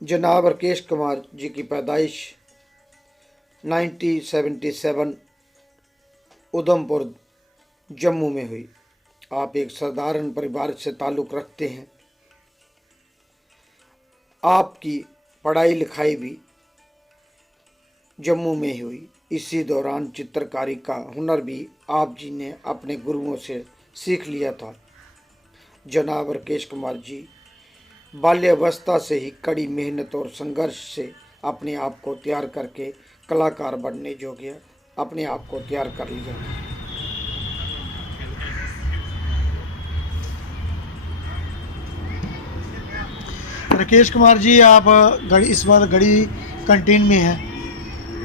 जनाब राकेश कुमार जी की पैदाइश 1977 उधमपुर जम्मू में हुई। आप एक साधारण परिवार से ताल्लुक़ रखते हैं। आपकी पढ़ाई लिखाई भी जम्मू में ही हुई। इसी दौरान चित्रकारी का हुनर भी आप जी ने अपने गुरुओं से सीख लिया था। जनाब राकेश कुमार जी बाल्यावस्था से ही कड़ी मेहनत और संघर्ष से अपने आप को तैयार करके कलाकार बनने योग्य अपने आप को तैयार कर लिया। राकेश कुमार जी, आप इस बार गढ़ी कंटीन में हैं,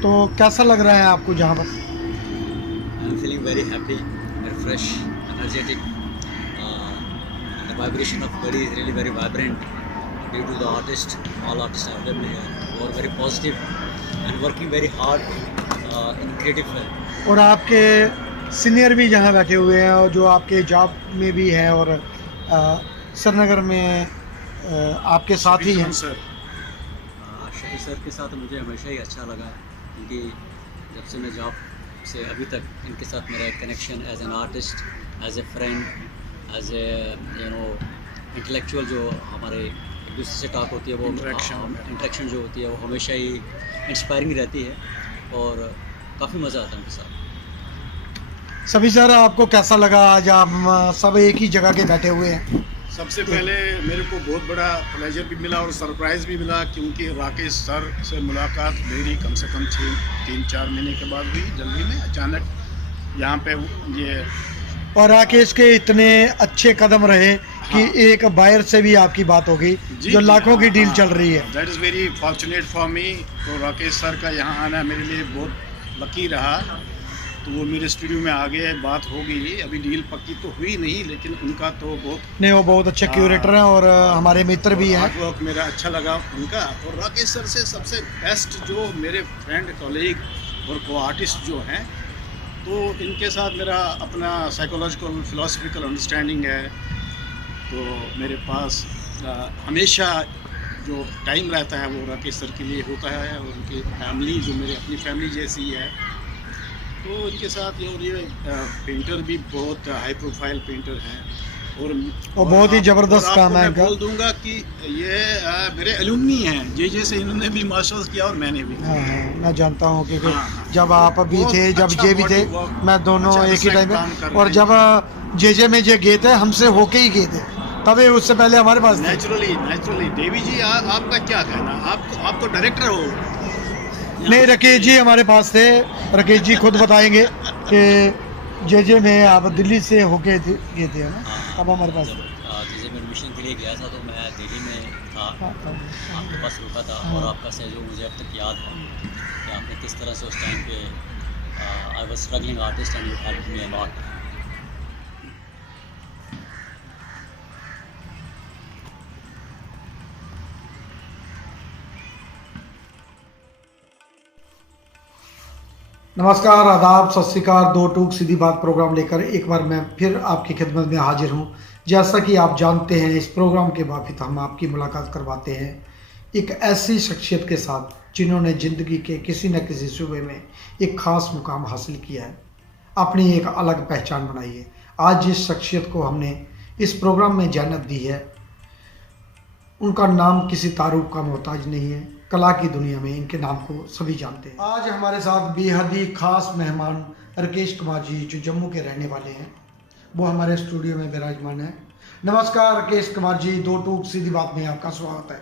तो कैसा लग रहा है आपको जहाँ पर? I'm feeling very happy, very fresh, energetic. And the vibration of Gadi is really very vibrant due to the artists, all artists available here who are very positive and working very hard in creative field. और आपके senior भी जहाँ बैठे हुए हैं और जो आपके जॉब में भी हैं और श्रीनगर में आपके साथ ही हैं। शफी सर के साथ मुझे हमेशा ही अच्छा लगा, क्योंकि जब से मैं जॉब से अभी तक इनके साथ मेरा एक connection as an artist, as a friend, as an intellectual जो हमारे एक दूसरे से टॉक होती है, वो इंटरेक्शन जो होती है वो हमेशा ही इंस्पायरिंग रहती है और काफ़ी मज़ा आता है उनके साथ। सभी सर, आपको कैसा लगा? आज आप सब एक ही जगह के बैठे हुए हैं। सबसे पहले मेरे को बहुत बड़ा प्लेजर भी मिला और सरप्राइज़ भी मिला, क्योंकि राकेश सर से मुलाकात मेरी कम से कम 3-4 महीने के बाद हुई। जल्दी में अचानक यहाँ पे ये और राकेश के इतने अच्छे कदम रहे कि एक बायर से भी आपकी बात हो गई जो लाखों की डील चल रही है। That is very fortunate for me. तो राकेश सर का यहाँ आना मेरे लिए बहुत लकी रहा। तो वो मेरे स्टूडियो में आ गए, बात हो गई। अभी डील पक्की तो हुई नहीं, लेकिन उनका तो बहुत नहीं, वो बहुत अच्छे क्यूरेटर हैं और हमारे मित्र भी हैं। आर्टवर्क मेरा अच्छा लगा उनका। और राकेश सर से सबसे बेस्ट जो मेरे फ्रेंड, कॉलीग और को आर्टिस्ट जो हैं, तो इनके साथ मेरा अपना साइकोलॉजिकल फिलोसफिकल अंडरस्टैंडिंग है। तो मेरे पास हमेशा जो टाइम रहता है वो राकेश सर के लिए होता है, और उनकी फैमिली जो मेरी अपनी फैमिली जैसी है, तो इनके साथ ये पेंटर भी बहुत हाई प्रोफाइल पेंटर हैं और बहुत ही ज़बरदस्त काम है इनका। बोल दूंगा कि ये मेरे एलुमनी हैं, जैसे इन्होंने भी मास्टर्स किया और मैंने भी। हाँ, मैं जानता हूँ क्योंकि जब आप भी थे, जब जे भी थे, मैं दोनों एक ही टाइम में, और जब जे में जे गए थे हमसे होके ही गए थे, तभी उससे पहले हमारे पास नेचुरली देवी जी, आपका क्या कहना? आप तो डायरेक्टर हो। नहीं, राकेश जी हमारे पास थे। राकेश जी खुद बताएंगे कि जे में आप दिल्ली से होके गए थे ना, अब हमारे पास जैसे मैं एडमिशन के लिए गया था तो मैं दिल्ली में था, आपके पास रुका था। और आपका सहयोग मुझे अब तक याद है कि आपने किस तरह से उस टाइम पे I was struggling artist and you helped me a lot. नमस्कार, आदाब, सत श्री अकाल। दो टूक सीधी बात प्रोग्राम लेकर एक बार मैं फिर आपकी खिदमत में हाजिर हूँ। जैसा कि आप जानते हैं, इस प्रोग्राम के बाबत हम आपकी मुलाकात करवाते हैं एक ऐसी शख्सियत के साथ जिन्होंने ज़िंदगी के किसी न किसी शूबे में एक ख़ास मुकाम हासिल किया है, अपनी एक अलग पहचान बनाई है। आज जिस शख्सियत को हमने इस प्रोग्राम में जन्नत दी है, उनका नाम किसी तारुफ का मोहताज नहीं है। कला की दुनिया में इनके नाम को सभी जानते हैं। आज हमारे साथ बेहद ही खास मेहमान राकेश कुमार जी, जो जम्मू के रहने वाले हैं, वो हमारे स्टूडियो में विराजमान है। नमस्कार राकेश कुमार जी, दो टूक सीधी बात में आपका स्वागत है।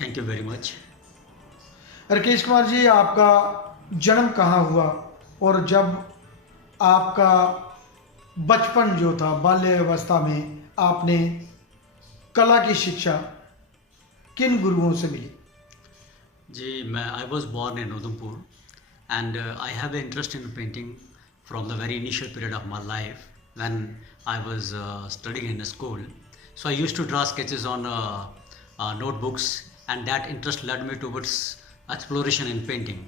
Thank you very much. Rakesh Kumar ji, आपका जन्म कहाँ हुआ और जब आपका बचपन जो था, बाल्यावस्था में आपने कला की शिक्षा किन गुरुओं से मिली? जी, मैं I was born in Udhampur and I have interest in painting from the very initial period of my life when I was studying in school. So I used to draw sketches on notebooks, and that interest led me towards exploration in painting.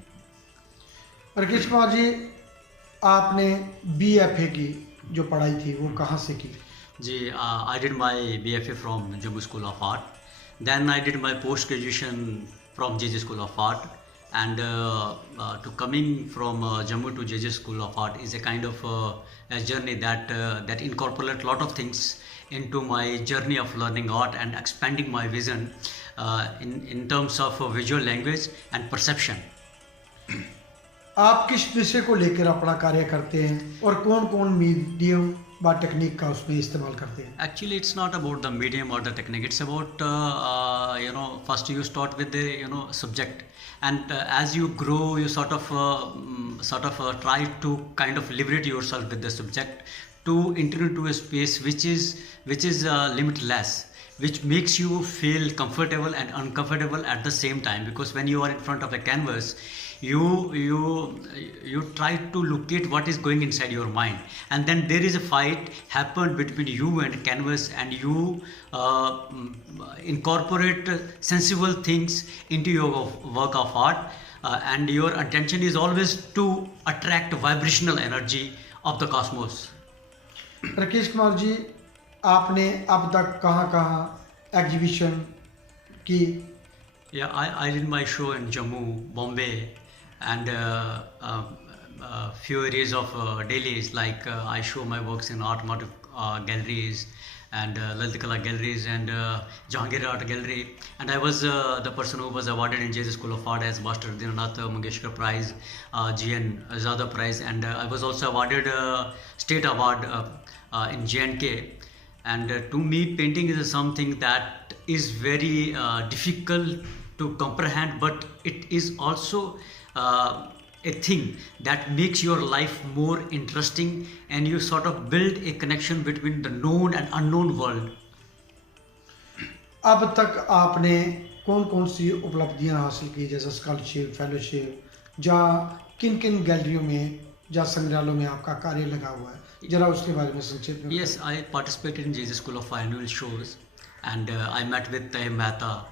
Rakesh Kumar ji, आपने BFA की जो पढ़ाई थी वो कहाँ से की? जी, I did my BFA from Jammu School of Art, Then I did my post graduation from JJ School of Art, and to coming from Jammu to JJ School of Art is a kind of a journey that incorporates a lot of things into my journey of learning art and expanding my vision in terms of visual language and perception. आप किस विषय को लेकर अपना कार्य करते हैं और कौन कौन मीडियम व टेक्निक का उसमें इस्तेमाल करते हैं? Actually, it's not about the medium or the technique. It's about first you start with the subject, and as you grow, you sort of try to kind of liberate yourself with the subject to enter into a space which is limitless, which makes you feel comfortable and uncomfortable at the same time. Because when you are in front of a canvas, you try to locate what is going inside your mind, and then there is a fight happened between you and canvas, and you incorporate sensible things into your work of art, and your intention is always to attract vibrational energy of the cosmos. Rakesh Kumar ji, आपने अब तक कहाँ exhibition की? Yeah, I did my show in Jammu, Bombay, and few areas of Delhi. Like I show my works in art motive galleries and Lalita Kala galleries and Jahangir Art Gallery. And I was the person who was awarded in JJ School of Art as Master Dinanath Mangeshkar Prize, GN Zada Prize, and I was also awarded State Award in JNK. And to me, painting is something that is very difficult to comprehend, but it is also a thing that makes your life more interesting, and you sort of build a connection between the known and unknown world. अब तक आपने कौन कौन सी उपलब्धियां हासिल की, जैसे scholarship, fellowship, जहाँ किन किन गैलरियों में या संग्रहालयों में आपका कार्य लगा हुआ है, जरा उसके बारे में संक्षेप में? Yes, I participated in JJ School of annual shows, and I met with Tahir Mehta,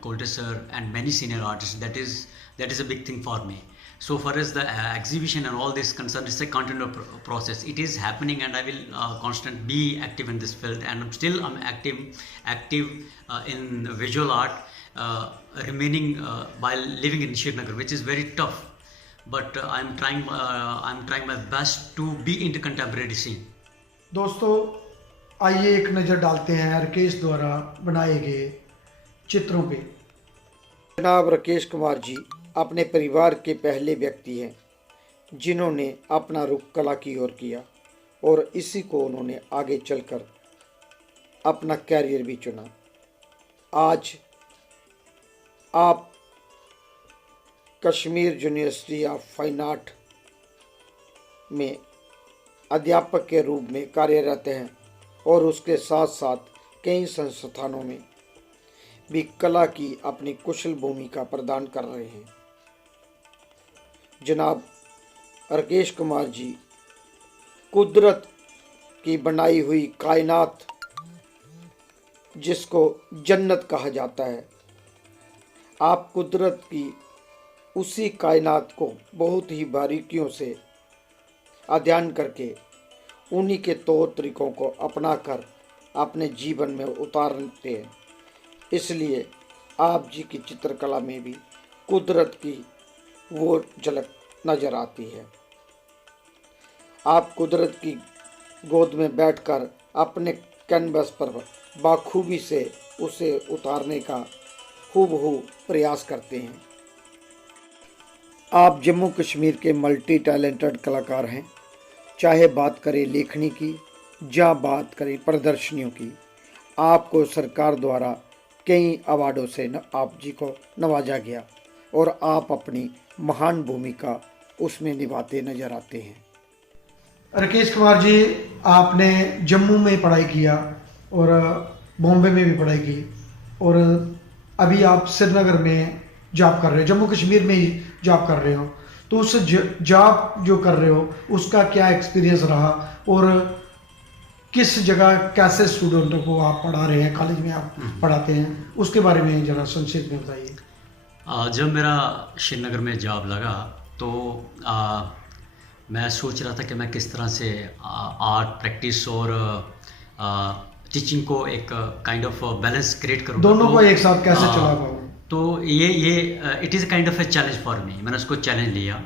Kolter sir, and many senior artists. That is a big thing for me. So far as the exhibition and all this concerned, it's a continuous process. It is happening, and I will constantly be active in this field. And I'm active in visual art, remaining while living in Srinagar, which is very tough. But I'm trying my best to be in the contemporary scene. दोस्तों, आइए एक नज़र डालते हैं राकेश द्वारा बनाए गए चित्रों पे। जनाब राकेश कुमार जी अपने परिवार के पहले व्यक्ति हैं जिन्होंने अपना रुख कला की ओर किया, और इसी को उन्होंने आगे चलकर अपना कैरियर भी चुना। आज आप Kashmir university of fine art में अध्यापक के रूप में कार्यरत हैं, और उसके साथ साथ कई संस्थानों में भी कला की अपनी कुशल भूमिका प्रदान कर रहे हैं। जनाब राकेश कुमार जी कुदरत की बनाई हुई कायनात, जिसको जन्नत कहा जाता है, आप कुदरत की उसी कायनात को बहुत ही बारीकियों से अध्ययन करके उन्हीं के तौर तरीकों को अपनाकर अपने जीवन में उतारते हैं। इसलिए आप जी की चित्रकला में भी कुदरत की वो झलक नज़र आती है। आप कुदरत की गोद में बैठकर अपने कैनवस पर बाखूबी से उसे उतारने का हूबहू प्रयास करते हैं। आप जम्मू कश्मीर के मल्टी टैलेंटेड कलाकार हैं, चाहे बात करें लेखनी की या बात करें प्रदर्शनियों की। आपको सरकार द्वारा कई अवार्डों से आप जी को नवाजा गया, और आप अपनी महान भूमिका उसमें निभाते नजर आते हैं। राकेश कुमार जी, आपने जम्मू में पढ़ाई किया और बॉम्बे में भी पढ़ाई की, और अभी आप श्रीनगर में जॉब कर रहे हो, जम्मू कश्मीर में ही जॉब कर रहे हो। तो उस जॉब जो कर रहे हो उसका क्या एक्सपीरियंस रहा, और किस जगह कैसे स्टूडेंटों को आप पढ़ा रहे हैं, कॉलेज में आप पढ़ाते हैं, उसके बारे में ज़रा संक्षेप में बताइए। जब मेरा श्रीनगर में जॉब लगा तो मैं सोच रहा था कि मैं किस तरह से आर्ट प्रैक्टिस और टीचिंग को एक काइंड ऑफ बैलेंस क्रिएट करूँ। दोनों को एक साथ कैसे चला पाऊँ? तो ये it is kind of a challenge for me. मैंने उसको चैलेंज लिया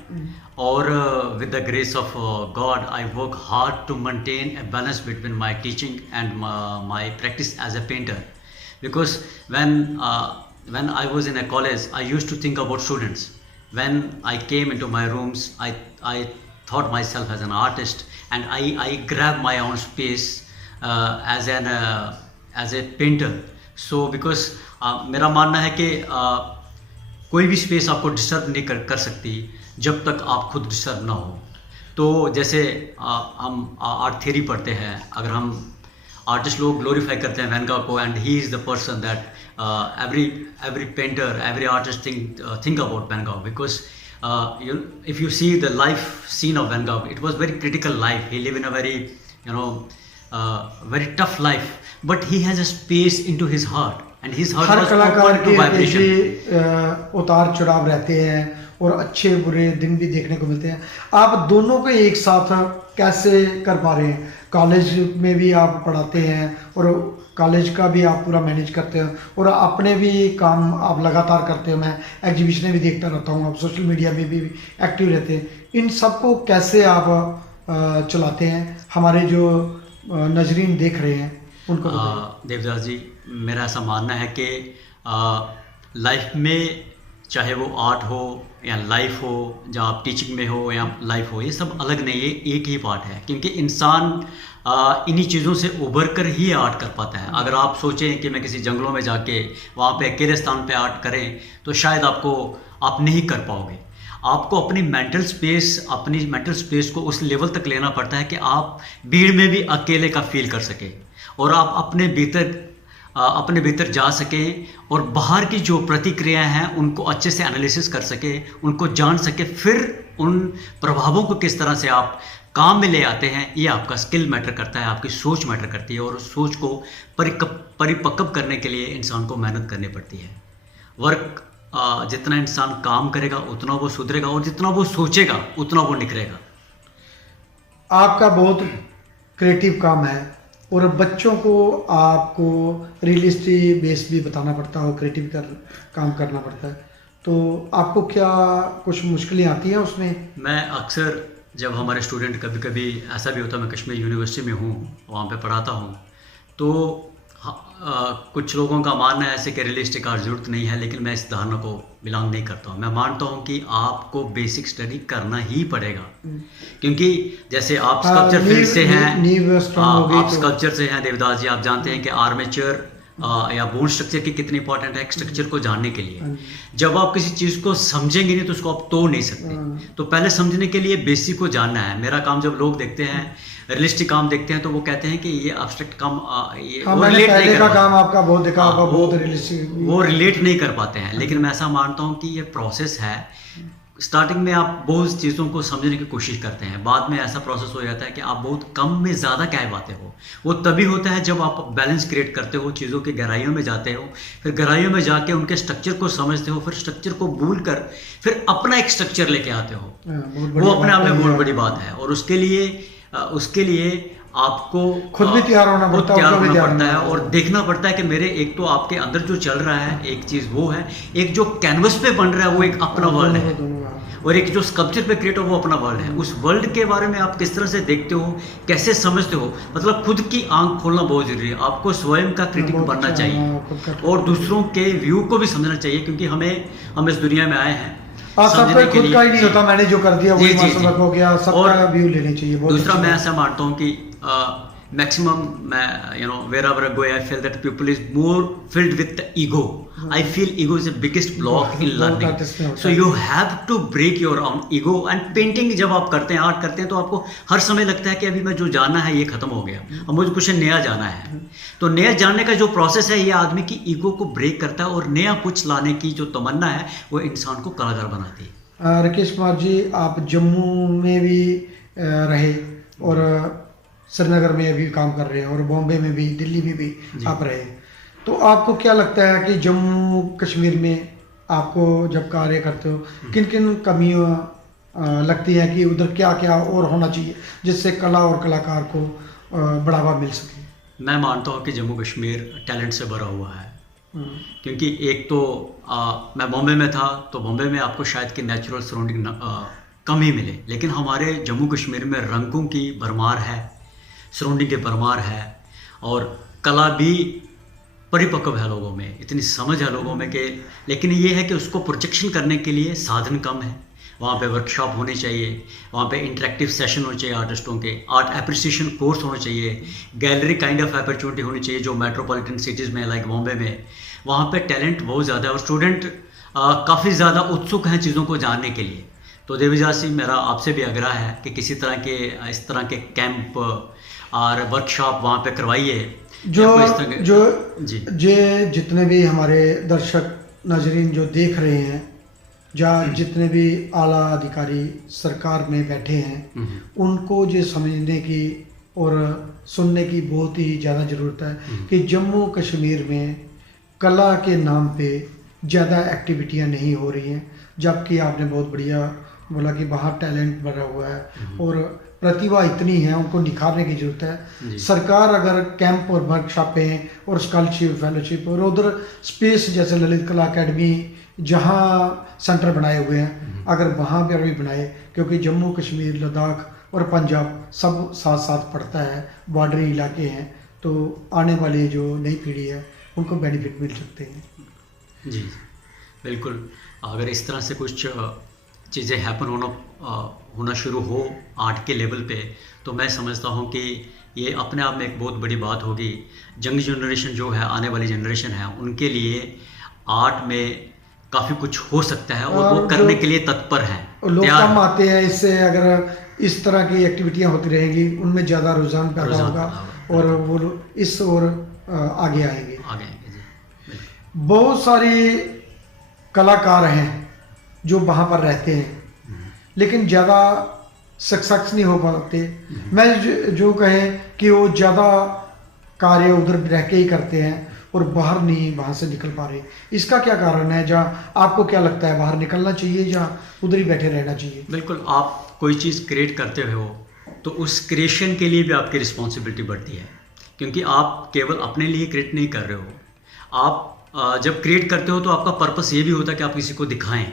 और with the grace of God I work hard to maintain a balance between my teaching and my practice as a painter, because when I was in a college I used to think about students. When I came into my rooms I thought myself as an artist and I grabbed my own space as a painter. So because मेरा मानना है कि कोई भी space आपको disturb नहीं कर सकती जब तक आप खुद डिस्टर्ब ना हो। तो जैसे हम आर्ट थ्योरी पढ़ते हैं, अगर हम आर्टिस्ट लोग ग्लोरीफाई करते हैं वैन गॉग को, and he is the person that every painter, every artist think about Van Gogh, because if you see the life scene of Van Gogh, it was very critical life. He lived in a very very tough life, but he has a space into his heart, and his heart her was कलाकार open to के vibration. ऐसे उतार चढ़ाव रहते हैं और अच्छे बुरे दिन भी देखने को मिलते हैं। आप दोनों को एक साथ कैसे कर पा रहे हैं? कॉलेज में भी आप पढ़ाते हैं और कॉलेज का भी आप पूरा मैनेज करते हो और अपने भी काम आप लगातार करते हो। मैं एग्जीबिशन भी देखता रहता हूँ, आप सोशल मीडिया में भी एक्टिव रहते हैं। इन सबको कैसे आप चलाते हैं? हमारे जो नजरीन देख रहे हैं उनको देवदास जी, मेरा ऐसा मानना है कि लाइफ में चाहे वो आर्ट हो या लाइफ हो, जहाँ आप टीचिंग में हो या लाइफ हो, ये सब अलग नहीं है, एक ही पार्ट है। क्योंकि इंसान इन्हीं चीज़ों से उभर कर ही आर्ट कर पाता है। अगर आप सोचें कि मैं किसी जंगलों में जाके वहाँ पे अकेले स्थान पे आर्ट करें तो शायद आप नहीं कर पाओगे। आपको अपनी मेंटल स्पेस को उस लेवल तक लेना पड़ता है कि आप भीड़ में भी अकेले का फील कर सके और आप अपने भीतर जा सके और बाहर की जो प्रतिक्रियाएं हैं उनको अच्छे से एनालिसिस कर सके, उनको जान सके, फिर उन प्रभावों को किस तरह से आप काम में ले आते हैं। ये आपका स्किल मैटर करता है, आपकी सोच मैटर करती है, और उस सोच को परिपक्व करने के लिए इंसान को मेहनत करनी पड़ती है। वर्क जितना इंसान काम करेगा उतना वो सुधरेगा, और जितना वो सोचेगा उतना वो निखरेगा। आपका बहुत क्रिएटिव काम है और बच्चों को आपको रियलिस्टिक बेस भी बताना पड़ता है, क्रिएटिव काम करना पड़ता है। तो आपको क्या कुछ मुश्किलें आती हैं उसमें? मैं अक्सर जब हमारे स्टूडेंट, कभी कभी ऐसा भी होता है, मैं कश्मीर यूनिवर्सिटी में हूँ, वहाँ पे पढ़ाता हूँ, तो कुछ लोगों का मानना है ऐसे कि रियलिस्टिक आर्ट ज़रूरत नहीं है, लेकिन मैं इस धारणा को बिलोंग नहीं करता हूँ। मैं मानता हूँ कि आपको बेसिक स्टडी करना ही पड़ेगा, क्योंकि जैसे आप स्कल्पचर फील्ड से हैं, आप स्कल्पचर से हैं देवदास जी, आप जानते हैं कि आर्मेचर या बोन स्ट्रक्चर की कितनी इंपॉर्टेंट है एक स्ट्रक्चर को जानने के लिए। जब आप किसी चीज़ को समझेंगे नहीं तो उसको आप तोड़ नहीं सकते। तो पहले समझने के लिए बेसिक को जानना है। मेरा काम जब लोग देखते हैं, रियलिस्टिक काम देखते हैं, तो वो कहते हैं कि ये एब्स्ट्रैक्ट काम वो रिलेट नहीं कर काम आपका बहुत देखा, आपका बहुत रियलिस्टिक, वो रिलेट नहीं कर पाते हैं। लेकिन मैं ऐसा मानता हूँ कि ये प्रोसेस है। स्टार्टिंग में आप बहुत चीज़ों को समझने की कोशिश करते हैं, बाद में ऐसा प्रोसेस हो जाता है कि आप बहुत कम में ज़्यादा कह पाते हो। वो तभी होता है जब आप बैलेंस क्रिएट करते हो, चीज़ों की गहराइयों में जाते हो, फिर गहराइयों में जाके उनके स्ट्रक्चर को समझते हो, फिर स्ट्रक्चर को भूल कर फिर अपना एक स्ट्रक्चर लेके आते हो। वो अपने आप में बहुत बड़ी बात है, और उसके लिए आपको खुद भी तैयार होना पड़ता है और देखना पड़ता है कि मेरे एक तो आपके अंदर जो चल रहा है एक चीज़ वो है, एक जो कैनवस पे बन रहा है वो एक अपना वर्ल्ड है, और एक जो स्कल्पचर पे क्रिएट हो वो अपना वर्ल्ड है। उस वर्ल्ड के बारे में आप किस तरह से देखते हो, कैसे समझते हो, मतलब खुद की आंख खोलना बहुत जरूरी है। आपको स्वयं का क्रिटिक बनना चाहिए और दूसरों के व्यू को भी समझना चाहिए, क्योंकि हम इस दुनिया में आए हैं सबका खुद का ही नहीं होता, मैंने जो कर दिया वही मासूम हो गया, सबका व्यू लेने चाहिए। दूसरा मैं ऐसा मानता हूँ कि maximum wherever I go I feel that people is more filled with the ego. I feel ego is the biggest block in learning, so you have to break your own ego. and painting जब आप करते हैं, art करते हैं, तो आपको हर समय लगता है कि अभी मैं जो जाना है ये खत्म हो गया, अब मुझे कुछ नया जाना है। तो नया जानने का जो प्रोसेस है ये आदमी की ईगो को ब्रेक करता है, और नया कुछ लाने की जो तमन्ना है वो इंसान को कलाकार बनाती है। राकेश कुमार जी, आप जम्मू में भी रहे और श्रीनगर में भी काम कर रहे हैं और बॉम्बे में भी, दिल्ली में भी आप रहे, तो आपको क्या लगता है कि जम्मू कश्मीर में आपको जब कार्य करते हो किन किन कमियां लगती है कि उधर क्या क्या और होना चाहिए जिससे कला और कलाकार को बढ़ावा मिल सके? मैं मानता हूँ कि जम्मू कश्मीर टैलेंट से भरा हुआ है। क्योंकि एक तो मैं बॉम्बे में था, तो बॉम्बे में आपको शायद कि नेचुरल सराउंडिंग कम ही मिले, लेकिन हमारे जम्मू कश्मीर में रंगों की भरमार है, सराउंडिंग की भरमार है, और कला भी परिपक्व है लोगों में, इतनी समझ है लोगों में कि, लेकिन ये है कि उसको प्रोजेक्शन करने के लिए साधन कम है। वहाँ पे वर्कशॉप होनी चाहिए, वहाँ पे इंटरेक्टिव सेशन होने चाहिए आर्टिस्टों के, आर्ट एप्रिसिएशन कोर्स होने चाहिए, गैलरी काइंड ऑफ अपॉर्चुनिटी होनी चाहिए जो मेट्रोपॉलिटन सिटीज़ में लाइक बॉम्बे में, वहाँ पे टैलेंट बहुत ज़्यादा है और स्टूडेंट काफ़ी ज़्यादा उत्सुक हैं चीज़ों को जानने के लिए। तो देवीजा सिंह, मेरा आपसे भी आग्रह है कि किसी तरह के इस तरह के कैंप और वर्कशॉप वहाँ पे करवाइए। जितने भी हमारे दर्शक नाजरीन जो देख रहे हैं, जहाँ जितने भी आला अधिकारी सरकार में बैठे हैं, उनको ये समझने की और सुनने की बहुत ही ज़्यादा ज़रूरत है कि जम्मू कश्मीर में कला के नाम पे ज़्यादा एक्टिविटियाँ नहीं हो रही हैं, जबकि आपने बहुत बढ़िया बोला कि बाहर टैलेंट भरा हुआ है और प्रतिभा इतनी है, उनको निखारने की ज़रूरत है। सरकार अगर कैंप और वर्कशॉपें और स्कॉलरशिप, फेलोशिप और उधर स्पेस जैसे ललित कला अकेडमी जहाँ सेंटर बनाए हुए हैं, अगर वहाँ पर भी बनाए, क्योंकि जम्मू कश्मीर, लद्दाख और पंजाब सब साथ साथ पड़ता है, बॉर्डरी इलाके हैं, तो आने वाली जो नई पीढ़ी है उनको बेनिफिट मिल सकते हैं। जी बिल्कुल, अगर इस तरह से कुछ चीज़ें हैपन होना शुरू हो आर्ट के लेवल पे, तो मैं समझता हूँ कि ये अपने आप में एक बहुत बड़ी बात होगी। यंग जनरेशन जो है, आने वाली जनरेशन है, उनके लिए आर्ट में काफ़ी कुछ हो सकता है और वो करने के लिए तत्पर हैं, लोग कम आते हैं। इससे अगर इस तरह की एक्टिविटियाँ होती रहेंगी, उनमें ज़्यादा रुझान पैदा होगा और वो इस ओर आगे आएंगे। जी। बहुत सारे कलाकार हैं जो वहाँ पर रहते हैं, लेकिन ज़्यादा सक्सेस नहीं हो पाते। मैं जो कहें कि वो ज़्यादा कार्य उधर रह के ही करते हैं और बाहर नहीं वहाँ से निकल पा रहे। इसका क्या कारण है? जहाँ आपको क्या लगता है, बाहर निकलना चाहिए या उधर ही बैठे रहना चाहिए? बिल्कुल, आप कोई चीज़ क्रिएट करते हो तो उस क्रिएशन के लिए भी आपकी रिस्पॉन्सिबिलिटी बढ़ती है, क्योंकि आप केवल अपने लिए क्रिएट नहीं कर रहे हो। आप जब क्रिएट करते हो तो आपका पर्पस ये भी होता है कि आप किसी को दिखाएं।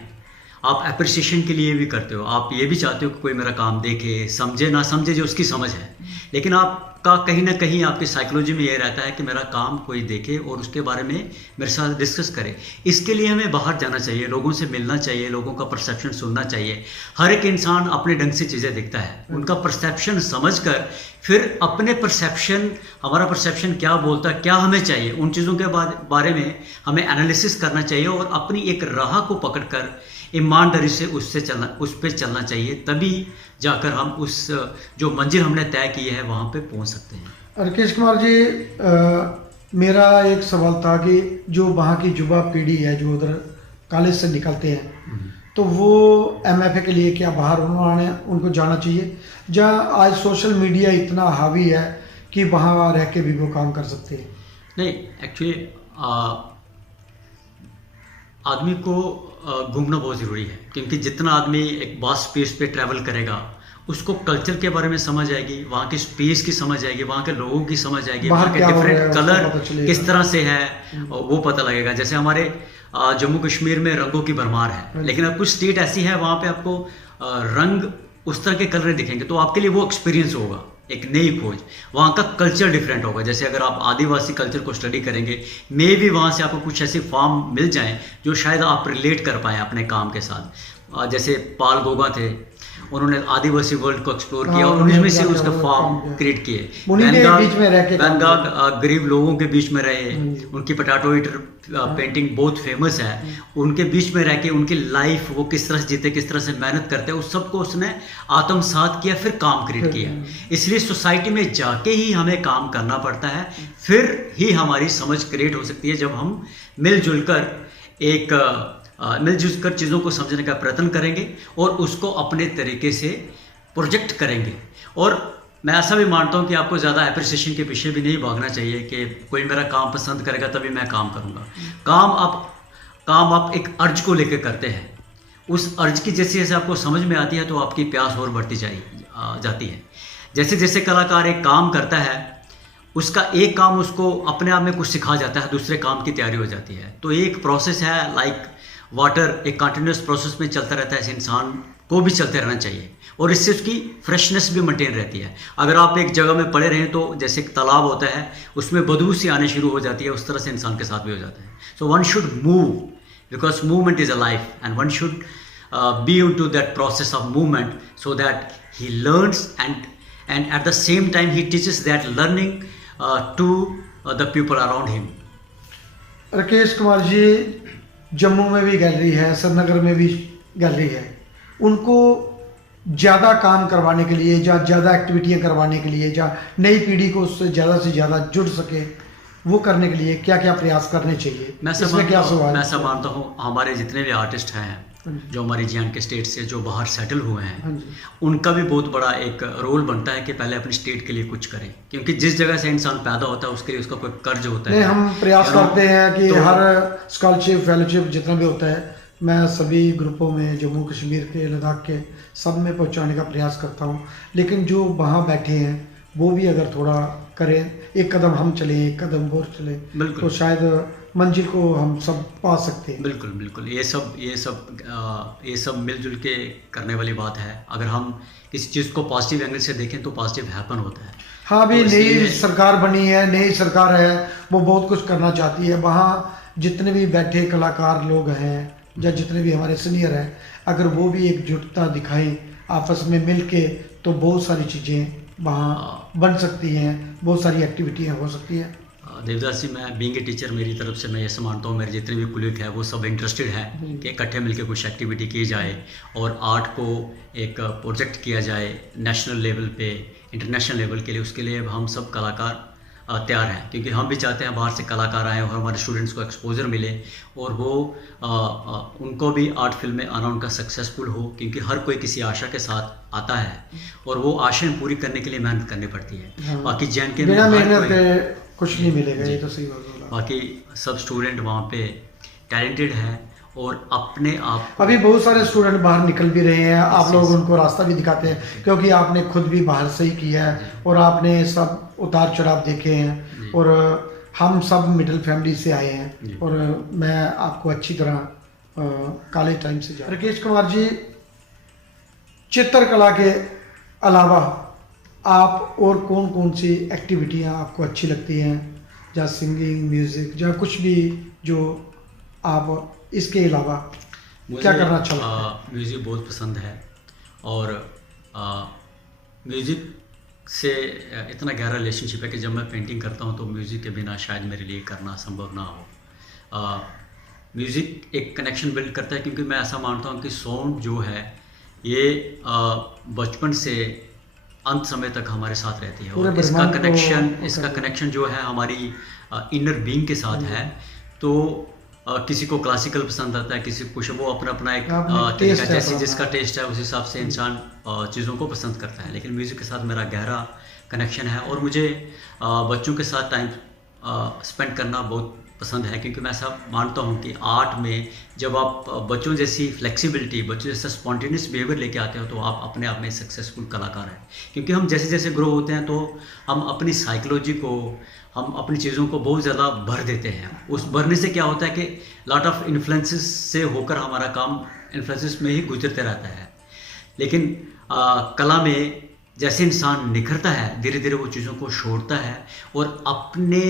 आप एप्रिसिएशन के लिए भी करते हो, आप ये भी चाहते हो कि कोई मेरा काम देखे, समझे ना समझे जो उसकी समझ है, लेकिन आपका कहीं ना कहीं आपकी साइकोलॉजी में ये रहता है कि मेरा काम कोई देखे और उसके बारे में मेरे साथ डिस्कस करे। इसके लिए हमें बाहर जाना चाहिए, लोगों से मिलना चाहिए, लोगों का परसेप्शन सुनना चाहिए। हर एक इंसान अपने ढंग से चीज़ें देखता है, उनका परसेप्शन समझकर फिर अपने परसेप्शन, हमारा परसेप्शन क्या बोलता है, क्या हमें चाहिए, उन चीज़ों के बारे में हमें एनालिसिस करना चाहिए और अपनी एक राह को पकड़कर ईमानदारी से उस पर चलना चाहिए। तभी जाकर हम उस जो मंजिल हमने तय की है वहाँ पे पहुँच सकते हैं। राकेश कुमार जी, मेरा एक सवाल था कि जो वहाँ की युवा पीढ़ी है जो उधर कॉलेज से निकलते हैं, तो वो MFA के लिए क्या बाहर उनको जाना चाहिए, जहाँ आज सोशल मीडिया इतना हावी है कि वहाँ रह के भी वो काम कर सकते हैं? नहीं, एक्चुअली आदमी को घूमना बहुत ज़रूरी है, क्योंकि जितना आदमी एक वास्ट स्पेस पे ट्रैवल करेगा उसको कल्चर के बारे में समझ आएगी, वहाँ के स्पेस की समझ आएगी, वहाँ के लोगों की समझ आएगी, वहाँ के डिफरेंट कलर किस तरह से है वो पता लगेगा। जैसे हमारे जम्मू कश्मीर में रंगों की भरमार है, लेकिन अब कुछ स्टेट ऐसी है वहाँ पे आपको रंग उस तरह के कलर दिखेंगे, तो आपके लिए वो एक्सपीरियंस होगा, एक नई खोज। वहाँ का कल्चर डिफरेंट होगा। जैसे अगर आप आदिवासी कल्चर को स्टडी करेंगे, मे भी वहाँ से आपको कुछ ऐसे फॉर्म मिल जाएं जो शायद आप रिलेट कर पाएँ अपने काम के साथ। जैसे पाल गोगा थे, उन्होंने आदिवासी वर्ल्ड को एक्सप्लोर किया और उन्हीं में से उसका फॉर्म क्रिएट किए। वैन गॉग गरीब लोगों के बीच में रहे, उनकी पोटैटो ईटर पेंटिंग बहुत फेमस है। उनके बीच में रह के उनकी लाइफ वो किस तरह से जीते, किस तरह से मेहनत करते हैं, उस सबको उसने आत्मसात किया, फिर काम क्रिएट किया। इसलिए सोसाइटी में जाके ही हमें काम करना पड़ता है, फिर ही हमारी समझ क्रिएट हो सकती है। जब हम मिलजुल कर चीज़ों को समझने का प्रयत्न करेंगे और उसको अपने तरीके से प्रोजेक्ट करेंगे। और मैं ऐसा भी मानता हूँ कि आपको ज़्यादा एप्रिसिएशन के पीछे भी नहीं भागना चाहिए कि कोई मेरा काम पसंद करेगा तभी मैं काम करूँगा। काम आप एक अर्ज को लेकर करते हैं, उस अर्ज की जैसे जैसे आपको समझ में आती है तो आपकी प्यास और बढ़ती जाती है। जैसे जैसे कलाकार एक काम करता है उसका एक काम उसको अपने आप में कुछ सिखा जाता है, दूसरे काम की तैयारी हो जाती है। तो एक प्रोसेस है, लाइक वाटर एक कंटिन्यूस प्रोसेस में चलता रहता है, ऐसे इंसान को भी चलते रहना चाहिए और इससे उसकी फ्रेशनेस भी मेंटेन रहती है। अगर आप एक जगह में पड़े रहें तो जैसे एक तालाब होता है, उसमें बदबू सी आने शुरू हो जाती है, उस तरह से इंसान के साथ भी हो जाता है। So one should move because movement is a life and one should be into that process of movement so that he learns and at the same time he teaches that learning to the people around him. Rakesh Kumar ji, Jammu में भी gallery है, श्रीनगर में भी gallery है, उनको ज़्यादा काम करवाने के लिए, या ज़्यादा एक्टिविटियाँ करवाने के लिए, या नई पीढ़ी को उससे ज़्यादा जुड़ सके, वो करने के लिए क्या क्या प्रयास करने चाहिए? इसमें क्या सवाल? मैं सब मानता हूँ हमारे जितने भी आर्टिस्ट हैं जो हमारे J&K स्टेट से जो बाहर सेटल हुए हैं, उनका भी बहुत बड़ा एक रोल बनता है कि पहले अपनी स्टेट के लिए कुछ करें, क्योंकि जिस जगह से इंसान पैदा होता है उसके लिए उसका कोई कर्ज होता है। हम प्रयास करते हैं कि हर स्कॉलरशिप फेलोशिप जितना भी होता है, मैं सभी ग्रुपों में जम्मू कश्मीर के, लद्दाख के, सब में पहुंचाने का प्रयास करता हूं। लेकिन जो वहां बैठे हैं वो भी अगर थोड़ा करें, एक कदम हम चलें, एक कदम वो चलें, तो शायद मंजिल को हम सब पा सकते हैं। बिल्कुल बिल्कुल, ये सब मिलजुल के करने वाली बात है। अगर हम किसी चीज़ को पॉजिटिव एंगल से देखें तो पॉजिटिव हैपन होता है। हाँ, अभी नई सरकार बनी है, नई सरकार है, वो बहुत कुछ करना चाहती है। वहाँ जितने भी बैठे कलाकार लोग हैं या जितने भी हमारे सीनियर हैं, अगर वो भी एकजुटता दिखाएं आपस में मिल के, तो बहुत सारी चीज़ें वहाँ बन सकती हैं, बहुत सारी एक्टिविटियाँ हो सकती हैं। देवदास जी, मैं बीइंग ए टीचर, मेरी तरफ से मैं ये मानता हूँ, मेरे जितने भी कुलीग हैं वो सब इंटरेस्टेड हैं कि इकट्ठे मिलकर कुछ एक्टिविटी की जाए और आर्ट को एक प्रोजेक्ट किया जाए नेशनल लेवल पे, इंटरनेशनल लेवल के लिए। उसके लिए हम सब कलाकार तैयार हैं, क्योंकि हम भी चाहते हैं बाहर से कलाकार आएँ और हमारे स्टूडेंट्स को एक्सपोजर मिले और वो उनको भी आर्ट फिल्म में आना उनका सक्सेसफुल हो, क्योंकि हर कोई किसी आशा के साथ आता है और वो आशाएं पूरी करने के लिए मेहनत करनी पड़ती है। बाकी J&K में बिना मेहनत के कुछ नहीं मिलेगा, ये तो सही बात बोला। बाकी सब स्टूडेंट वहाँ पे टैलेंटेड हैं और अपने आप, अभी बहुत सारे स्टूडेंट बाहर निकल भी रहे हैं, आप लोग उनको रास्ता भी दिखाते हैं, क्योंकि आपने खुद भी बाहर से ही किया है और आपने सब उतार चढ़ाव देखे हैं, और हम सब मिडिल फैमिली से आए हैं, और मैं आपको अच्छी तरह कॉलेज टाइम से जानता हूं। राकेश कुमार जी, चित्रकला के अलावा आप और कौन कौन सी एक्टिविटियां आपको अच्छी लगती हैं, या सिंगिंग, म्यूज़िक, या कुछ भी जो आप इसके अलावा क्या करना अच्छा लगता है? म्यूज़िक बहुत पसंद है और म्यूज़िक से इतना गहरा रिलेशनशिप है कि जब मैं पेंटिंग करता हूँ तो म्यूज़िक के बिना शायद मेरे लिए करना संभव ना हो। म्यूज़िक एक कनेक्शन बिल्ड करता है, क्योंकि मैं ऐसा मानता हूँ कि साउंड जो है ये बचपन से अंत समय तक हमारे साथ रहती है और इसका कनेक्शन जो है हमारी इनर बीइंग के साथ है। तो किसी को क्लासिकल पसंद आता है, किसी को कुछ, वो अपना एक तरीका, जैसे जिसका टेस्ट है उस हिसाब से इंसान चीज़ों को पसंद करता है। लेकिन म्यूज़िक के साथ मेरा गहरा कनेक्शन है और मुझे बच्चों के साथ टाइम स्पेंड करना बहुत पसंद है, क्योंकि मैं ऐसा मानता हूँ कि आर्ट में जब आप बच्चों जैसी फ्लेक्सिबिलिटी, बच्चों जैसा स्पॉन्टेनियस बिहेवियर लेके आते हो तो आप अपने आप में सक्सेसफुल कलाकार हैं। क्योंकि हम जैसे जैसे ग्रो होते हैं तो हम अपनी साइकोलॉजी को, हम अपनी चीज़ों को बहुत ज़्यादा भर देते हैं। उस भरने से क्या होता है कि लॉट ऑफ इन्फ्लुएंसेस से होकर हमारा काम इन्फ्लुएंसेस में ही गुजरते रहता है। लेकिन कला में जैसे इंसान निखरता है, धीरे धीरे वो चीज़ों को छोड़ता है और अपने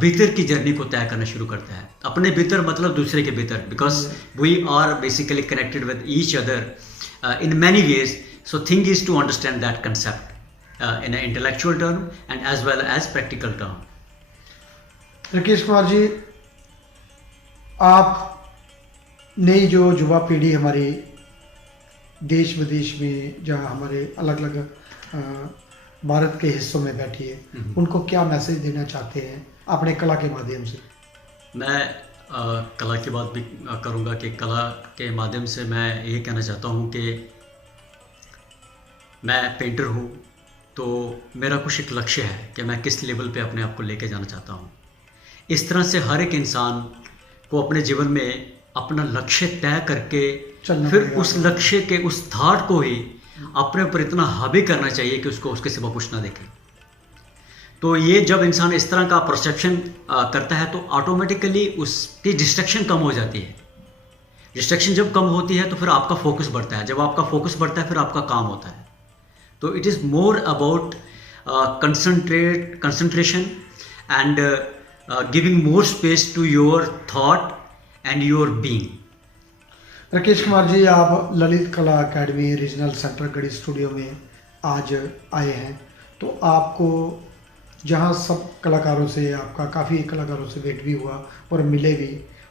भीतर की जर्नी को तय करना शुरू करता है। अपने भीतर मतलब दूसरे के भीतर, because we are basically connected with each other in many ways. So thing is to understand that concept in an intellectual term and as well as practical term. Rakesh Kumar ji, आप नई जो युवा पीढ़ी हमारी देश विदेश में, जहाँ हमारे अलग अलग भारत के हिस्सों में बैठी है, उनको क्या मैसेज देना चाहते हैं अपने कला के माध्यम से? मैं कला की बात भी करूँगा कि कला के माध्यम से मैं ये कहना चाहता हूँ कि मैं पेंटर हूँ, तो मेरा कुछ एक लक्ष्य है कि मैं किस लेवल पे अपने आप को लेके जाना चाहता हूँ। इस तरह से हर एक इंसान को अपने जीवन में अपना लक्ष्य तय करके फिर उस लक्ष्य के, उस थॉट को ही अपने ऊपर इतना हावी करना चाहिए कि उसको उसके सिवा कुछ ना देखे। तो ये जब इंसान इस तरह का परसेप्शन करता है तो ऑटोमेटिकली उसकी डिस्ट्रैक्शन कम हो जाती है। डिस्ट्रैक्शन जब कम होती है तो फिर आपका फोकस बढ़ता है, जब आपका फोकस बढ़ता है फिर आपका काम होता है। तो it is more about concentration and giving more space to your thought and your being. Rakesh Kumar ji, आप Lalit Kala academy regional centre Garhi studio में आज आए हैं, तो आपको जहां सब कलाकारों से, आपका काफ़ी कलाकारों से भेंट भी हुआ और मिले भी,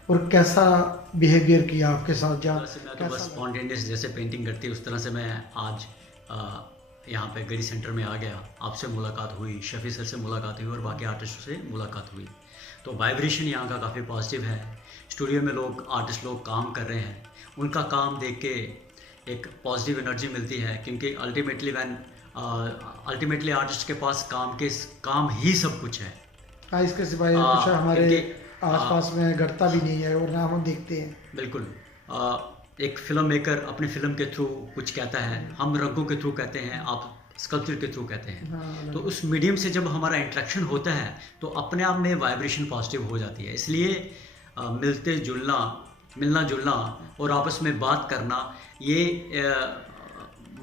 और कैसा बिहेवियर किया आपके साथ? जहाँ मैं तो बस स्पॉन्टेनियस जैसे पेंटिंग करती है उस तरह से मैं आज यहाँ पे गढ़ी सेंटर में आ गया। आपसे मुलाकात हुई, शफी सर से मुलाकात हुई और बाकी आर्टिस्टों से मुलाकात हुई। तो वाइब्रेशन यहाँ का काफ़ी पॉजिटिव है। स्टूडियो में लोग, आर्टिस्ट लोग काम कर रहे हैं, उनका काम देख के एक पॉजिटिव एनर्जी मिलती है, क्योंकि अल्टीमेटली आर्टिस्ट के पास काम ही सब कुछ है। हाँ, इसके सिवाय कुछ हमारे आसपास में घटता भी नहीं है और ना हम देखते हैं। बिल्कुल। एक फिल्म मेकर अपनी फिल्म के थ्रू कुछ कहता है, हम रंगों के थ्रू कहते हैं, आप स्कल्पचर के थ्रू कहते हैं। हाँ, तो उस मीडियम से जब हमारा इंटरेक्शन होता है तो अपने आप में वाइब्रेशन पॉजिटिव हो जाती है। इसलिए मिलना जुलना और आपस में बात करना, ये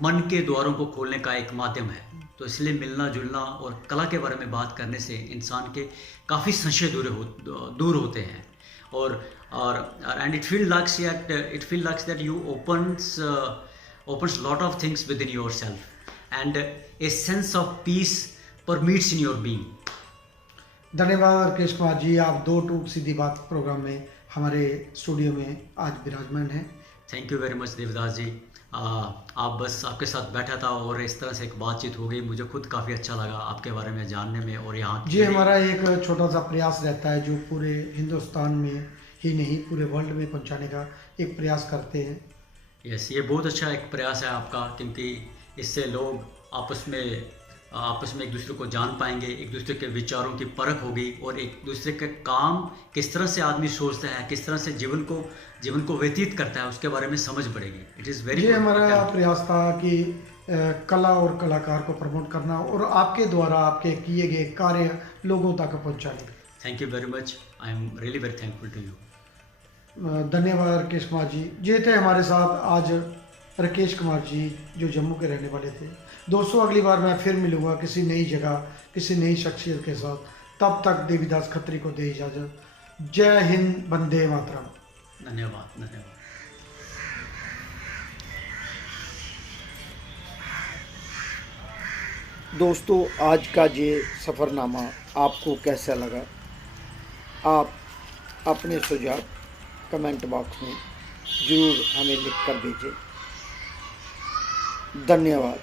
मन के द्वारों को खोलने का एक माध्यम है। तो इसलिए मिलना जुलना और कला के बारे में बात करने से इंसान के काफ़ी संशय दूर होते हैं। और and it feel likes that you opens lot of things within yourself and a sense of peace permeates in your being. धन्यवाद राकेश कुमार जी, आप 2 टूक सीधी बात प्रोग्राम में हमारे स्टूडियो में आज विराजमान हैं। Thank you very much Devdas ji. आप बस आपके साथ बैठा था और इस तरह से एक बातचीत हो गई, मुझे खुद काफ़ी अच्छा लगा आपके बारे में जानने में। और यहाँ जी, हमारा एक छोटा सा प्रयास रहता है जो पूरे हिंदुस्तान में ही नहीं पूरे वर्ल्ड में पहुँचाने का एक प्रयास करते हैं। यस, ये बहुत अच्छा एक प्रयास है आपका, क्योंकि इससे लोग आपस में एक दूसरे को जान पाएंगे, एक दूसरे के विचारों की परख होगी और एक दूसरे के काम किस तरह से आदमी सोचता है, किस तरह से जीवन को व्यतीत करता है, उसके बारे में समझ पड़ेगी। इट इज़ वेरी, ये हमारा प्रयास था कि कला और कलाकार को प्रमोट करना और आपके द्वारा आपके किए गए कार्य लोगों तक पहुंचाने। Thank you very much, I am really very thankful to you. धन्यवाद राकेश कुमार जी। ये थे हमारे साथ आज राकेश कुमार जी जो जम्मू के रहने वाले थे। दोस्तों, अगली बार मैं फिर मिलूंगा किसी नई जगह, किसी नई शख्सियत के साथ। तब तक देवीदास खत्री को दे इजाज़त। जय हिंद, वंदे मातरम। धन्यवाद। दोस्तों, आज का ये सफ़रनामा आपको कैसा लगा? आप अपने सुझाव कमेंट बॉक्स में ज़रूर हमें लिख कर भेजें। धन्यवाद।